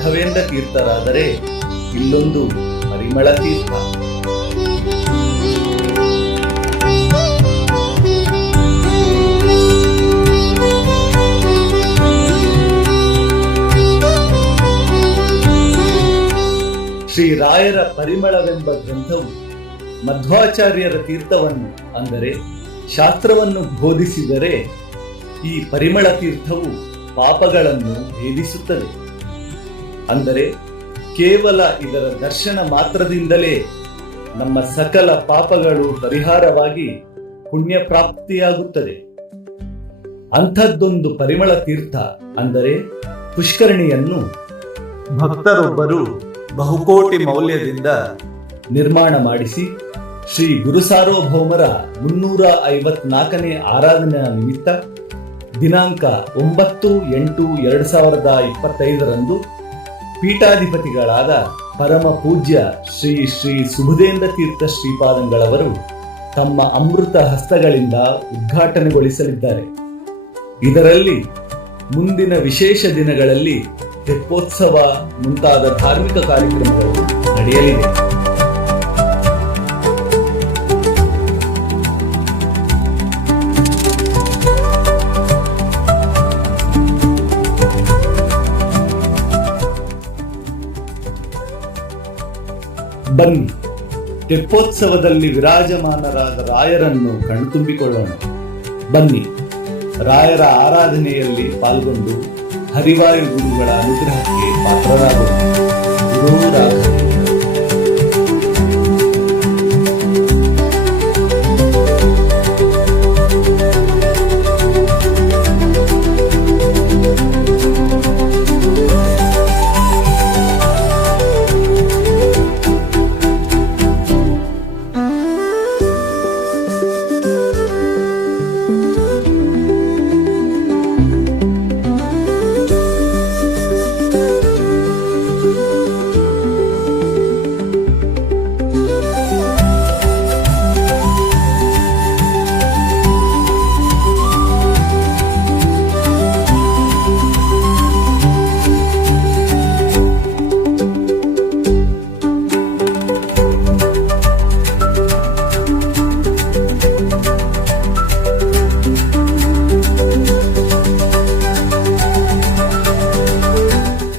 ರಾಘವೇಂದ್ರ ತೀರ್ಥರಾದರೆ ಇಲ್ಲೊಂದು ಪರಿಮಳ ತೀರ್ಥ. ಶ್ರೀ ರಾಯರ ಪರಿಮಳವೆಂಬ ಗ್ರಂಥವು ಮಧ್ವಾಚಾರ್ಯರ ತೀರ್ಥವನ್ನು ಅಂದರೆ ಶಾಸ್ತ್ರವನ್ನು ಬೋಧಿಸಿದರೆ ಈ ಪರಿಮಳ ತೀರ್ಥವು ಪಾಪಗಳನ್ನು ಭೇದಿಸುತ್ತದೆ. ಅಂದರೆ ಕೇವಲ ಇದರ ದರ್ಶನ ಮಾತ್ರದಿಂದಲೇ ನಮ್ಮ ಸಕಲ ಪಾಪಗಳು ಪರಿಹಾರವಾಗಿ ಪುಣ್ಯ ಪ್ರಾಪ್ತಿಯಾಗುತ್ತದೆ. ಅಂಥದ್ದೊಂದು ಪರಿಮಳ ತೀರ್ಥ ಅಂದರೆ ಪುಷ್ಕರಣಿಯನ್ನು ಭಕ್ತರೊಬ್ಬರು ಬಹುಕೋಟಿ ಮೌಲ್ಯದಿಂದ ನಿರ್ಮಾಣ ಮಾಡಿಸಿ ಶ್ರೀ ಗುರು ಸಾರ್ವಭೌಮರ 354ನೇ ಆರಾಧನಾ ನಿಮಿತ್ತ ದಿನಾಂಕ 9/8/2025 ಪೀಠಾಧಿಪತಿಗಳಾದ ಪರಮ ಪೂಜ್ಯ ಶ್ರೀ ಶ್ರೀ ಸುಬುಧೇಂದ್ರ ತೀರ್ಥ ಶ್ರೀಪಾದಂಗಳವರು ತಮ್ಮ ಅಮೃತ ಹಸ್ತಗಳಿಂದ ಉದ್ಘಾಟನೆಗೊಳಿಸಲಿದ್ದಾರೆ. ಇದರಲ್ಲಿ ಮುಂದಿನ ವಿಶೇಷ ದಿನಗಳಲ್ಲಿ ತೆಪ್ಪೋತ್ಸವ ಮುಂತಾದ ಧಾರ್ಮಿಕ ಕಾರ್ಯಕ್ರಮಗಳು ನಡೆಯಲಿವೆ. ಬನ್ನಿ, ತೆಪ್ಪೋತ್ಸವದಲ್ಲಿ ವಿರಾಜಮಾನರಾದ ರಾಯರನ್ನು ಕಣ್ತುಂಬಿಕೊಳ್ಳೋಣ. ಬನ್ನಿ, ರಾಯರ ಆರಾಧನೆಯಲ್ಲಿ ಪಾಲ್ಗೊಂಡು ಹರಿವಾಯು ಗುರುಗಳ ಅನುಗ್ರಹಕ್ಕೆ ಪಾತ್ರರಾಗೋಣ. ಗುರು ರಾಘವೇಂದ್ರ.